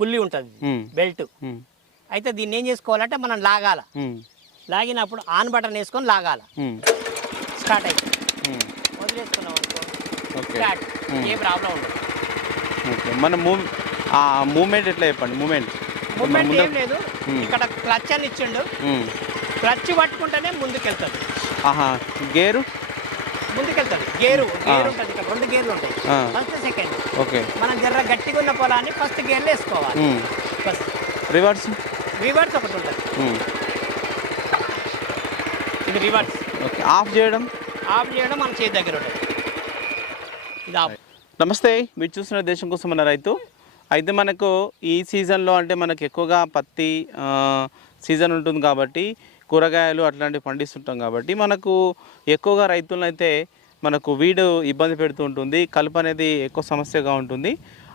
పుల్లి ఉంటుంది. బెల్ట్. అయితే దీన్ని ఏం చేసుకోవాలంటే మనం లాగాల. లాగినప్పుడు ఆన్ బటన్ వేసుకొని లాగాల. స్టార్ట్ ఉమ్. వదిలేసుకున్నాం స్టార్ట్. ఏ ప్రాబ్లం ఉండదు. మన మూవ్ మూమెంట్ ఎట్లా చెప్పండి? మూమెంట్ మూమెంట్ ఏం లేదు. ఇక్కడ క్లచ్ అని ఇచ్చిండు. క్లచ్ పట్టుకుంటేనే ముందుకెళ్తుంది. ఆహా. గేరు? ముందుకెళ్తుంది గేరు గేర్ ఉంటుంది ఇక్కడ. రెండు గేర్లు ఉంటాయి. First second. ఓకే. మనం జర్ర గట్టిగా ఉన్న పొలాన్ని ఫస్ట్ గేర్లు వేసుకోవాలి. ఫస్ట్. రివర్స్ రివర్స్ ఒకటి ఉంటుంది. ఇది రివర్స్ ఓకే. ఆఫ్ చేయడం? ఆఫ్ చేయడం మన చేతి దగ్గర ఉంటుంది. ఇది ఆఫ్. నమస్తే. మీరు చూస్తున్న దేశం కోసం మన రైతు. అయితే మనకు ఈ సీజన్లో అంటే మనకు ఎక్కువగా పత్తి సీజన్ ఉంటుంది కాబట్టి కూరగాయలు అట్లాంటివి పండిస్తుంటాం కాబట్టి మనకు ఎక్కువగా రైతులను అయితే మనకు వీడు ఇబ్బంది పెడుతూ ఉంటుంది కలుపు అనేది ఎక్కువ సమస్యగా ఉంటుంది.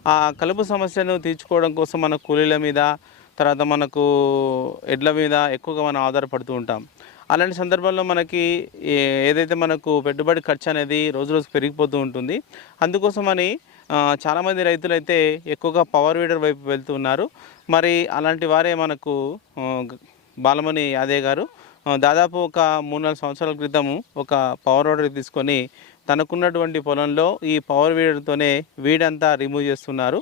ఆ కలుపు సమస్యను తీర్చుకోవడం కోసం మన కూలీల మీద తర్వాత మనకు ఎడ్ల మీద ఎక్కువగా మనం ఆధారపడుతూ ఉంటాం. అలాంటి సందర్భంలో మనకి ఏ- ఏదైతే మనకు పెట్టుబడి ఖర్చు అనేది రోజు రోజు పెరిగిపోతూ ఉంటుంది అందుకోసమని చాలామంది రైతులు అయితే ఎక్కువగా పవర్ వీడర్ వైపు వెళ్తున్నారు మరి అలాంటి వారే మనకు బాలమణి యాదయ్య గారు దాదాపు ఒక మూడు నాలుగు సంవత్సరాల క్రితము ఒక పవర్ వీడర్ తీసుకొని తనకున్నటువంటి పొలంలో ఈ పవర్ వీడర్తోనే వీడంతా రిమూవ్ చేస్తున్నారు.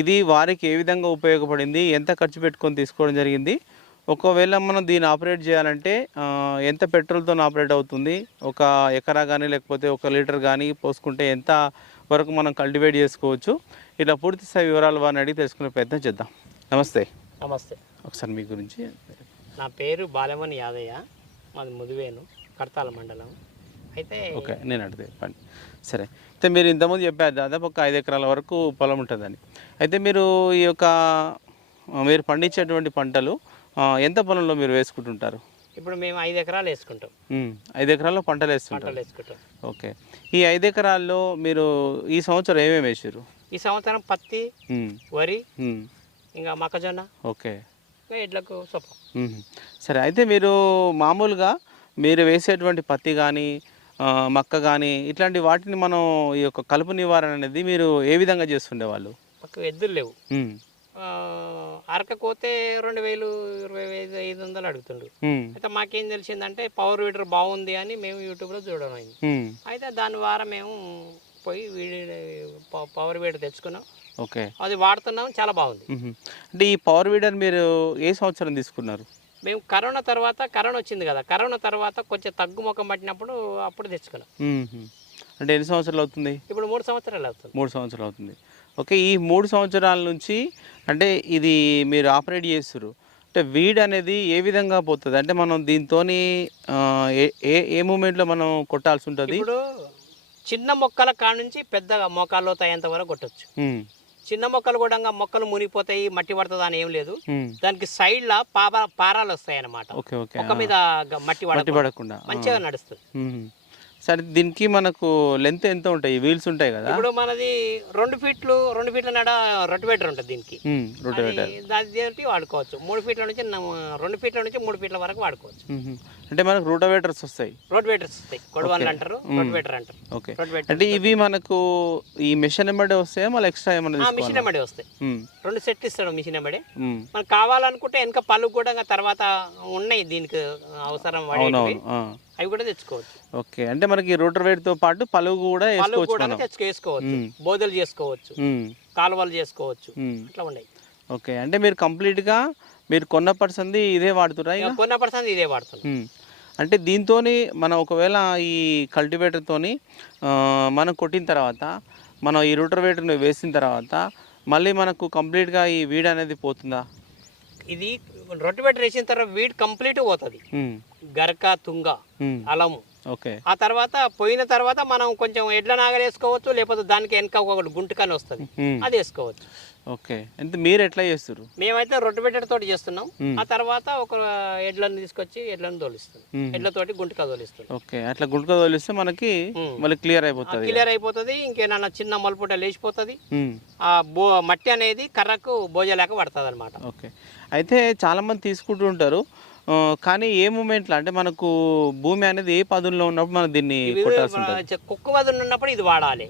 ఇది వారికి ఏ విధంగా ఉపయోగపడింది ఎంత ఖర్చు పెట్టుకొని తీసుకోవడం జరిగింది ఒకవేళ మనం దీన్ని ఆపరేట్ చేయాలంటే ఎంత పెట్రోల్తో ఆపరేట్ అవుతుంది ఒక ఎకరా కానీ లేకపోతే ఒక లీటర్ కానీ పోసుకుంటే ఎంత వరకు మనం కల్టివేట్ చేసుకోవచ్చు ఇలా పూర్తి స్థాయి వివరాలు వారిని అడిగి తెలుసుకునే ప్రయత్నం చేద్దాం. నమస్తే. నమస్తే. ఒకసారి మీ గురించి నా పేరు బాలమణి యాదయ్య. మాది ముదివేను కడతాల మండలం. అయితే ఓకే నేను అడితే సరే. అయితే మీరు ఇంతకుముందు చెప్పారు దాదాపు ఒక ఐదు ఎకరాల వరకు పొలం ఉంటుందని. అయితే మీరు ఈ యొక్క మీరు పండించేటువంటి పంటలు ఎంత పొలంలో మీరు వేసుకుంటుంటారు? ఇప్పుడు మేము ఐదు ఎకరాలు వేసుకుంటాం. ఐదు ఎకరాల్లో పంటలు పంటలు వేసుకుంటాం. ఓకే. ఈ ఐదు ఎకరాల్లో మీరు ఈ సంవత్సరం ఏమేమి వేసారు ఈ సంవత్సరం పత్తి వరి. ఇంకా మొక్కజొన్న. ఓకే. ఎడ్లకు సొప్ప. సరే అయితే మీరు మామూలుగా మీరు వేసేటువంటి పత్తి కానీ మక్క కానీ ఇట్లాంటి వాటిని మనం ఈ యొక్క కలుపు నివారణ అనేది మీరు ఏ విధంగా చేస్తుండేవాళ్ళు మాకు ఎద్దులు లేవు మ్మ్. ఆ, అరక కోతే రెండు వేలు ఇరవై ఐదు ఐదు వందలు అడుగుతుండు. అయితే మాకేం తెలిసిందంటే పవర్ వీడర్ బాగుంది అని మేము యూట్యూబ్లో చూడడం అయింది. అయితే దాని ద్వారా మేము పోయి వీడి పవర్ వీడర్ తెచ్చుకున్నాం. ఓకే. అది వాడుతున్నాం చాలా బాగుంది. అంటే ఈ పవర్ వీడర్ మీరు ఏ సంవత్సరం తీసుకున్నారు? మేము కరోనా తర్వాత కరోనా వచ్చింది కదా కరోనా తర్వాత కొంచెం తగ్గు ముఖం పట్టినప్పుడు అప్పుడు తెచ్చుకున్నాం. అంటే ఎన్ని సంవత్సరాలు అవుతుంది? ఇప్పుడు మూడు సంవత్సరాలు అవుతుంది. మూడు సంవత్సరాలు అవుతుంది. ఓకే ఈ మూడు సంవత్సరాల నుంచి అంటే ఇది మీరు ఆపరేట్ చేస్తారు అంటే వీడ్ అనేది ఏ విధంగా పోతుంది? అంటే మనం దీంతో ఏ ఏ- ఏ మూమెంట్లో మనం కొట్టాల్సి ఉంటుంది? ఇప్పుడు చిన్న మొక్కల కాడ నుంచి పెద్దగా మోకాల్లో అయ్యేంత వరకు కొట్టొచ్చు. చిన్న మొక్కలు కూడా మొక్కలు మునిగిపోతాయి మట్టి పడుతుంది అని ఏం లేదు. దానికి సైడ్ లా పాప పారాలు వస్తాయి ఓకే మొక్క మీద మట్టి పడకుండా. మంచిగా నడుస్తుంది. సరే దీనికి మనకు లెంత్ ఎంత ఉంటాయి? వీల్స్ ఉంటాయి కదా? ఇప్పుడు మనది రెండు ఫీట్లు రెండు ఫీట్ల నడ రొటివేటర్ ఉంటుంది దీనికి. అది దాని దేనికి వాడుకోవచ్చు. మూడు ఫీట్ల నుంచి రెండు ఫీట్ల నుంచి మూడు ఫీట్ల వరకు వాడుకోవచ్చు. అంటే మనకు రూటవేటర్స్ వస్తాయి. రోటివేటర్స్ వస్తాయి. కొడవన్లు అంటారు రోటివేటర్ అంటారు. ఓకే. అంటే ఇవి మనకు ఈ మిషన్ ఎంబడే వస్తాయా? మళ్ళీ ఎక్స్ట్రా ఏమైనా మిషన్ ఎమ్మడి వస్తాయి. రెండు సెట్ ఇస్తాడు మిషన్ మ్మ్. మనకు కావాలనుకుంటే వెనక పళ్ళు కూడా తర్వాత ఉన్నాయి దీనికి అవసరం ఆ. అవి కూడా తెచ్చుకోవచ్చు. ఓకే. అంటే మనకి రోటవేట్తో పాటు పలుగు కూడా వేసుకోవచ్చు కూడా మనం. తెచ్చుకు వేసుకోవచ్చు. బోదలు చేసుకోవచ్చు. కాలువలు చేసుకోవచ్చు. అట్లా ఉన్నాయి. ఓకే. అంటే మీరు కంప్లీట్గా మీరు కొన్న పర్సన్ది ఇదే వాడుతురా కొన్న పర్సెంట్ ఇదే వాడుతున్నాం. మ్మ్. అంటే దీంతో మనం ఒకవేళ ఈ కల్టివేటర్తోని మనం కొట్టిన తర్వాత మనం ఈ రూటర్వేటర్ని వేసిన తర్వాత మళ్ళీ మనకు కంప్లీట్గా ఈ వీడ్ అనేది పోతుందా ఇది రొటివేటర్ వేసిన తర్వాత వీడ్ కంప్లీట్ పోతుంది. గరక తుంగ. అలము ఓకే ఆ తర్వాత పోయిన తర్వాత మనం కొంచెం ఎడ్ల నాగలు వేసుకోవచ్చు లేకపోతే దానికి వెనక ఒకటి గుంటకని వస్తుంది. అది వేసుకోవచ్చు ఓకే. అంటే మీరు ఎట్లా చేస్తారు మేమైతే రొటివేటర్ తోటి చేస్తున్నాం. ఆ తర్వాత ఒక ఎడ్లను తీసుకొచ్చి ఎడ్లను తోలిస్తుంది మ్మ్. ఎడ్లతోటి గుంటక తోలిస్తుంది ఓకే. అట్లా గుంటక తోలిస్తే మనకి. మళ్ళీ క్లియర్ అయిపోతుంది క్లియర్ అయిపోతుంది. ఇంకేమన్నా చిన్న మలుపుట లేచిపోతుంది. ఆ బో మట్టి అనేది కర్రకు బోజలేక పడుతుంది అనమాట ఓకే. అయితే చాలామంది తీసుకుంటూ ఉంటారు. కానీ ఏ మూమెంట్లో అంటే మనకు భూమి అనేది ఏ పదుల్లో ఉన్నప్పుడు మనం దీన్ని కుక్క వదిలి ఉన్నప్పుడు ఇది వాడాలి.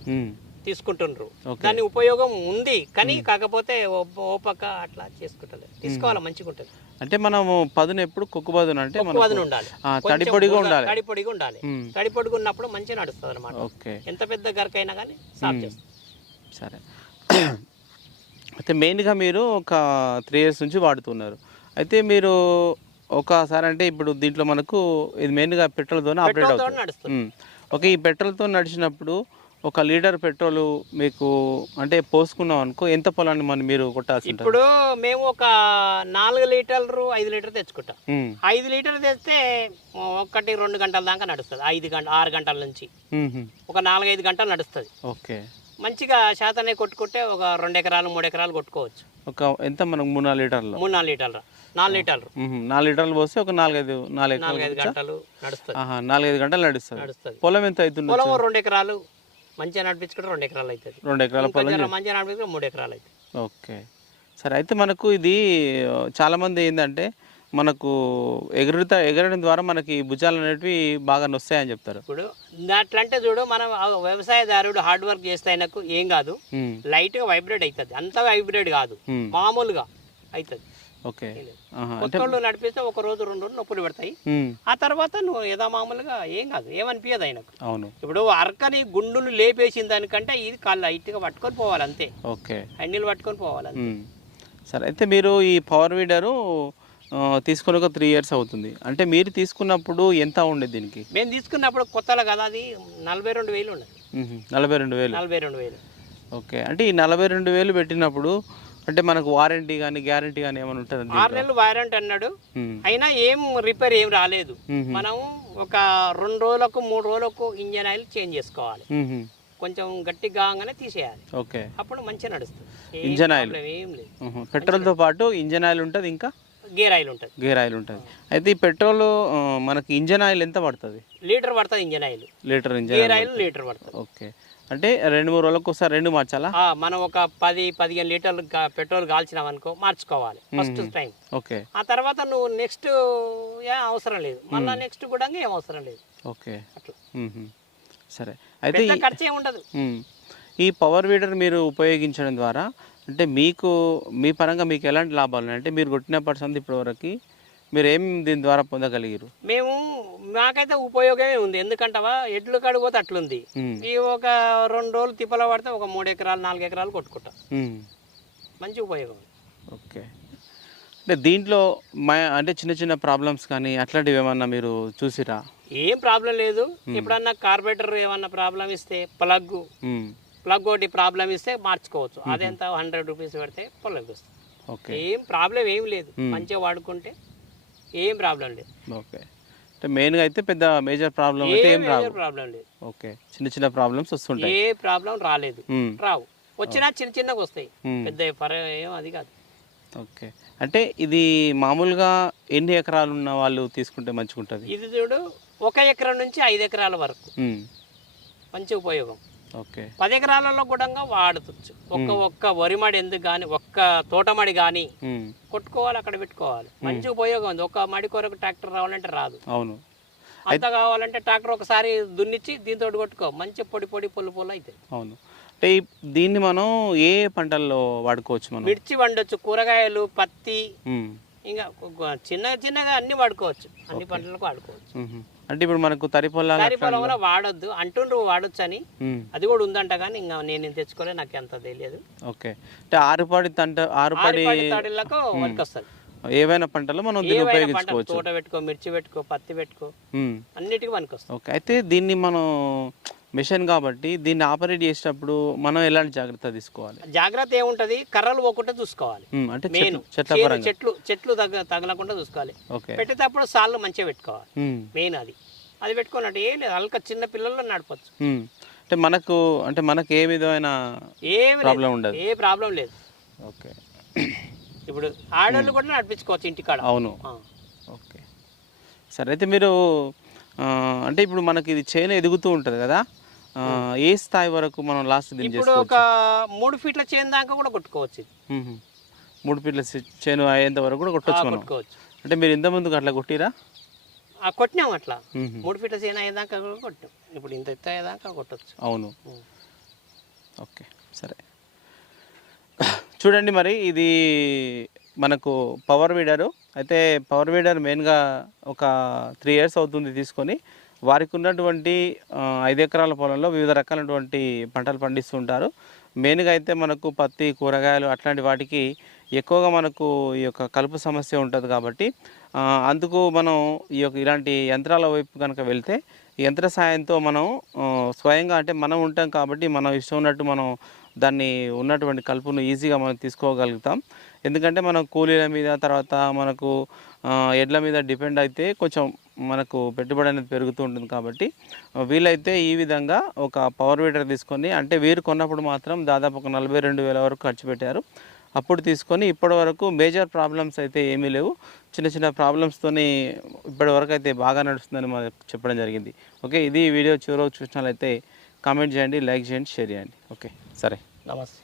తీసుకుంటుండ్రు. దాని ఉపయోగం ఉంది కానీ కాకపోతే ఓ- ఓపక అట్లా చేసుకుంటలేదు. తీసుకోవాలి మంచిగా ఉంటుంది. అంటే మనము పదును ఎప్పుడు కుక్కు పదును అంటే వదిన ఉండాలి. ఆ, కొంచెం తడి పొడిగా బురద- ఉండాలి. తడి పొడిగా ఉండాలి. మ్మ్. తడి పొడిగా ఉన్నప్పుడు మంచిగా నడుస్తుంది అనమాట ఎంత పెద్ద గరకైనా కానీ సాఫ్ చేస్తుంది. సరే. అయితే మెయిన్గా మీరు ఒక త్రీ ఇయర్స్ నుంచి వాడుతున్నారు. అయితే మీరు ఒకసారి అంటే ఇప్పుడు దీంట్లో మనకు ఇది మెయిన్గా పెట్రోల్తోనే ఆపరేట్ అవుతుంది. ఓకే ఈ పెట్రోల్తో నడిచినప్పుడు ఒక లీటర్ పెట్రోల్ మీకు అంటే పోసుకున్నాం అనుకో ఎంత పొలాన్ని మనం మీరు కొట్టాల్సి ఉంటుంది? ఇప్పుడు మేము ఒక నాలుగు లీటర్లు ఐదు లీటర్ తెచ్చుకుంటాం. ఉమ్. ఐదు లీటర్లు తెస్తే ఒకటి రెండు గంటల దాకా నడుస్తుంది. ఐదు గంట ఆరు గంటల నుంచి. ఒక నాలుగైదు గంటలు నడుస్తుంది. ఓకే. మంచిగా శాతాన్ని కొట్టుకుంటే ఒక రెండు ఎకరాలు మూడు ఎకరాలు కొట్టుకోవచ్చు. ఒక ఎంత మనకు మూడు నాలుగు లీటర్లు? మూడు నాలుగు లీటర్లు నాలుగు లీటర్లు. నాలుగు లీటర్లు పోస్తే ఒక నాలుగైదు నాలుగు నాలుగైదు గంటలు నడుస్తుంది. ఆహా నాలుగైదు గంటలు నడుస్తుంది. నడుస్తుంది. పొలం ఎంత అవుతుంది పొలం రెండు ఎకరాలు మంచిగా నడిపించుకుంటే రెండు ఎకరాలు అవుతుంది. రెండు ఎకరాల పొలం మంచిగా నడిపించుకుంటే మూడు ఎకరాలు అవుతుంది. ఓకే. సరే అయితే మనకు ఇది చాలామంది ఏంటంటే మనకు ఎగురుతా ఎగరడం ద్వారా మనకి భుజాలు అనేటివి బాగా నొస్తాయని చెప్తారు. ఇప్పుడు అట్లంటే చూడు మనం వ్యవసాయదారుడు హార్డ్ వర్క్ చేస్తే ఆయనకు ఏం కాదు. ఉమ్, లైట్గా వైబ్రేట్ అవుతుంది. అంత వైబ్రేట్ కాదు. మామూలుగా అవుతుంది. ఓకే. నడిపిస్తే ఒక రోజు రెండు రోజులు నొప్పులు పెడతాయి. ఆ తర్వాత నువ్వు ఏదో మామూలుగా ఏం కాదు ఏమనిపించదు ఆయనకు. అవును. ఇప్పుడు అరకని గుండులు లేపేసిన దానికంటే ఇది కాళ్ళు లైట్గా పట్టుకొని పోవాలి అంతే ఓకే. అన్నిలు పట్టుకొని పోవాలి. సరే అయితే మీరు ఈ పవర్ వీడరు తీసుకొని ఒక త్రీ ఇయర్స్ అవుతుంది. అంటే మీరు తీసుకున్నప్పుడు ఎంత ఉండేది దీనికి? మేము తీసుకున్నప్పుడు కొత్తలో కదా అది నలభై రెండు వేలు ఉహు, నలభై రెండు వేలు. నలభై రెండు వేలు. ఓకే. అంటే ఈ నలభై రెండు వేలు పెట్టినప్పుడు అంటే మనకు వారంటీ కానీ గ్యారంటీ కానీ ఏమైనా ఉంటుంది ఆరు నెలలు వారంటీ అన్నాడు. అయినా ఏం రిపేర్ ఏం రాలేదు. మనం ఒక రెండు రోజులకు మూడు రోజులకు ఇంజన్ ఆయిల్ చేంజ్ చేసుకోవాలి. కొంచెం గట్టిగా కాగానే తీసేయాలి. ఓకే. అప్పుడు మంచిగా నడుస్తుంది. Engine oil. ఏం లేదు. పెట్రోల్తో పాటు ఇంజన్ ఆయిల్ ఉంటుంది ఇంకా? గేర్ ఆయిల్ ఉంటుంది. గేర్ ఆయిల్ ఉంటుంది. అయితే ఈ పెట్రోల్ మనకి ఇంజన్ ఆయిల్ ఎంత పడుతుంది? లీటర్ పడుతుంది engine oil. Litre engine gear oil litre పడుతుంది. ఓకే. అంటే రెండు మూడు రోజులకు ఒకసారి రెండు మార్చాలా? మనం ఒక పది పదిహేను లీటర్లు పెట్రోల్ కాల్చినాం అనుకో మార్చుకోవాలి. First time. ఓకే. ఆ తర్వాత నువ్వు నెక్స్ట్ అవసరం లేదు. మళ్ళీ నెక్స్ట్ కూడా ఏం అవసరం లేదు. ఓకే. అట్లా. సరే. అయితే ఖర్చు ఉండదు. ఈ పవర్ వీడర్ మీరు ఉపయోగించడం ద్వారా అంటే మీకు మీ పరంగా మీకు ఎలాంటి లాభాలు ఉన్నాయి? అంటే మీరు కొట్టిన పర్సెంట్ ఇప్పటివరకు మీరు ఏం దీని ద్వారా పొందగలిగారు మేము మాకైతే ఉపయోగమే ఉంది. ఎందుకంటావా? ఎడ్లు కడిగిపోతే అట్లుంది. ఈ ఒక రెండు రోజులు తిప్పల పడితే ఒక మూడు ఎకరాలు నాలుగు ఎకరాలు కొట్టుకుంటాం. మంచి ఉపయోగం ఓకే. అంటే దీంట్లో మా అంటే చిన్న చిన్న ప్రాబ్లమ్స్ కానీ అట్లాంటివి ఏమన్నా మీరు చూసిరా? ఏం ప్రాబ్లం లేదు. ఎప్పుడన్నా కార్బేటర్ ఏమన్నా ప్రాబ్లం ఇస్తే ప్లగ్. ప్లగ్ ఒకటి ప్రాబ్లం ఇస్తే మార్చుకోవచ్చు. అదెంత? హండ్రెడ్ రూపీస్ పెడితే ప్లగ్ వస్తుంది. ఓకే. ఏం ప్రాబ్లం ఏం లేదు. మంచిగా వాడుకుంటే ఏం ప్రాబ్లం లేదు. ఓకే. అంటే మెయిన్గా అయితే పెద్ద మేజర్ ప్రాబ్లం అయితే ఏం రావు. ప్రాబ్లం లేదు. ఓకే. చిన్న చిన్న ప్రాబ్లమ్స్ వస్తుంటాయి. ఏ ప్రాబ్లం రాలేదు. మ్మ్. రావు. వచ్చినా చిన్న చిన్నగా వస్తాయి. మ్మ్. పెద్ద పర ఏం అది కాదు. ఓకే. అంటే ఇది మామూలుగా ఎన్ని ఎకరాలు ఉన్న వాళ్ళు తీసుకుంటే మంచిగా ఉంటుంది ఇది చూడు ఒక ఎకరం నుంచి ఐదు ఎకరాల వరకు. మ్మ్. మంచి ఉపయోగం. పది ఎకరాలలో కూడా వాడవచ్చు ఒక్క ఒక్క వరిమడి ఎందుకు కానీ ఒక్క తోటమడి కానీ మ్మ్. కొట్టుకోవాలి అక్కడ పెట్టుకోవాలి. మంచి ఉపయోగం ఉంది. ఒక మడి కొరకు ట్రాక్టర్ రావాలంటే రాదు. అవును. అంత కావాలంటే ట్రాక్టర్ ఒకసారి దున్నిచ్చి దీంతో కొట్టుకో. మంచి పొడి పొడి పొల్లు పొల్లు అవుతాయి అవును. అంటే దీన్ని మనం ఏ పంటల్లో వాడుకోవచ్చు మనం? మిర్చి వండొచ్చు కూరగాయలు పత్తి. ఇంకా చిన్న చిన్నగా అన్ని వాడుకోవచ్చు. అన్ని పంటలకు వాడుకోవచ్చు. అంటే ఇప్పుడు మనకు తరి దారి పొలంలో వాడొద్దు. అంటుండ్రు వాడొచ్చు అని. అది కూడా ఉందంట కానీ ఇంకా నేను తెచ్చుకోలే నాకు ఎంత తెలియదు. ఓకే. అంటే ఆరుపడి తంట ఆరుపడి వస్తుంది ఏవైనా పంటలు మనం దీన్ని ఉపయోగించుకోవచ్చు. తోట పెట్టుకో మిర్చి పెట్టుకో పత్తి పెట్టుకో. అన్నిటికీ పనికి వస్తుంది ఓకే. అయితే దీన్ని మనం మిషన్ కాబట్టి దీన్ని ఆపరేట్ చేసేటప్పుడు మనం ఎలాంటి జాగ్రత్త తీసుకోవాలి? జాగ్రత్త ఏముంటది? కర్రలు పోకుండా చూసుకోవాలి. అంటే మెయిన్ చెట్లు చెట్ల తగలకుండా చూసుకోవాలి. పెట్టేటప్పుడు సాళ్ళు మంచిగా పెట్టుకోవాలి. మెయిన్ అది. అది పెట్టుకున్నట్టు ఏం లేదు. అల్క చిన్న పిల్లల్లో నడపచ్చు. అంటే మనకు అంటే మనకు ఏ విధమైన ఏమి ప్రాబ్లం ఉండదు. ఏ ప్రాబ్లం లేదు. ఓకే. ఇప్పుడు ఆడవాళ్ళు కూడా నడిపించుకోవచ్చు ఇంటికాడ. అవును. ఓకే. సరే అయితే మీరు అంటే ఇప్పుడు మనకి ఇది చేను ఎదుగుతూ ఉంటుంది కదా? ఏ స్థాయి వరకు మనం లాస్ట్ దీన్ని ఇప్పుడు ఒక మూడు ఫీట్ల చేను దాకా కూడా కొట్టుకోవచ్చు. మూడు పీట్ల సి- చేను అయ్యేంత వరకు కూడా కొట్టొచ్చు మనం. అంటే మీరు ఇంత ముందుకు అట్లా కొట్టిరా? ఆ, కొట్టినాం అట్లా. మూడు ఫీట్ల చేను అయ్యేదాకా కూడా కొట్టాం. ఇప్పుడు ఇంత ఎత్తు అయ్యేదాకా కొట్టచ్చు. అవును. ఓకే సరే. చూడండి మరి ఇది మనకు పవర్ వీడరు అయితే పవర్ వీడర్ మెయిన్గా ఒక త్రీ ఇయర్స్ అవుతుంది తీసుకొని. వారికి ఉన్నటువంటి ఐదు ఎకరాల పొలంలో వివిధ రకాలైనటువంటి పంటలు పండిస్తుంటారు మెయిన్గా అయితే మనకు పత్తి కూరగాయలు అట్లాంటి వాటికి ఎక్కువగా మనకు ఈ యొక్క కలుపు సమస్య ఉంటుంది కాబట్టి అందుకు మనం ఈ యొక్క ఇలాంటి యంత్రాల వైపు కనుక వెళ్తే యంత్ర సాయంతో మనం స్వయంగా అంటే మనం ఉంటాం కాబట్టి మనం ఇష్టం ఉన్నట్టు మనం దాన్ని ఉన్నటువంటి కలుపును ఈజీగా మనం తీసుకోగలుగుతాం. ఎందుకంటే మనం కూలీల మీద తర్వాత మనకు ఎడ్ల మీద డిపెండ్ అయితే కొంచెం మనకు పెట్టుబడి అనేది పెరుగుతూ ఉంటుంది కాబట్టి వీలైతే ఈ విధంగా ఒక పవర్ వీడర్ తీసుకొని అంటే వీరు కొన్నప్పుడు మాత్రం దాదాపు ఒక నలభై రెండు వేల వరకు ఖర్చు పెట్టారు. అప్పుడు తీసుకొని ఇప్పటి వరకు మేజర్ ప్రాబ్లమ్స్ అయితే ఏమీ లేవు. చిన్న చిన్న ప్రాబ్లమ్స్తోని ఇప్పటి వరకు అయితే బాగా నడుస్తుందని మనకు చెప్పడం జరిగింది. ఓకే ఇది వీడియో చివరకు చూసినట్లయితే కామెంట్ చేయండి లైక్ చేయండి షేర్ చేయండి. ఓకే సరే. నమస్తే.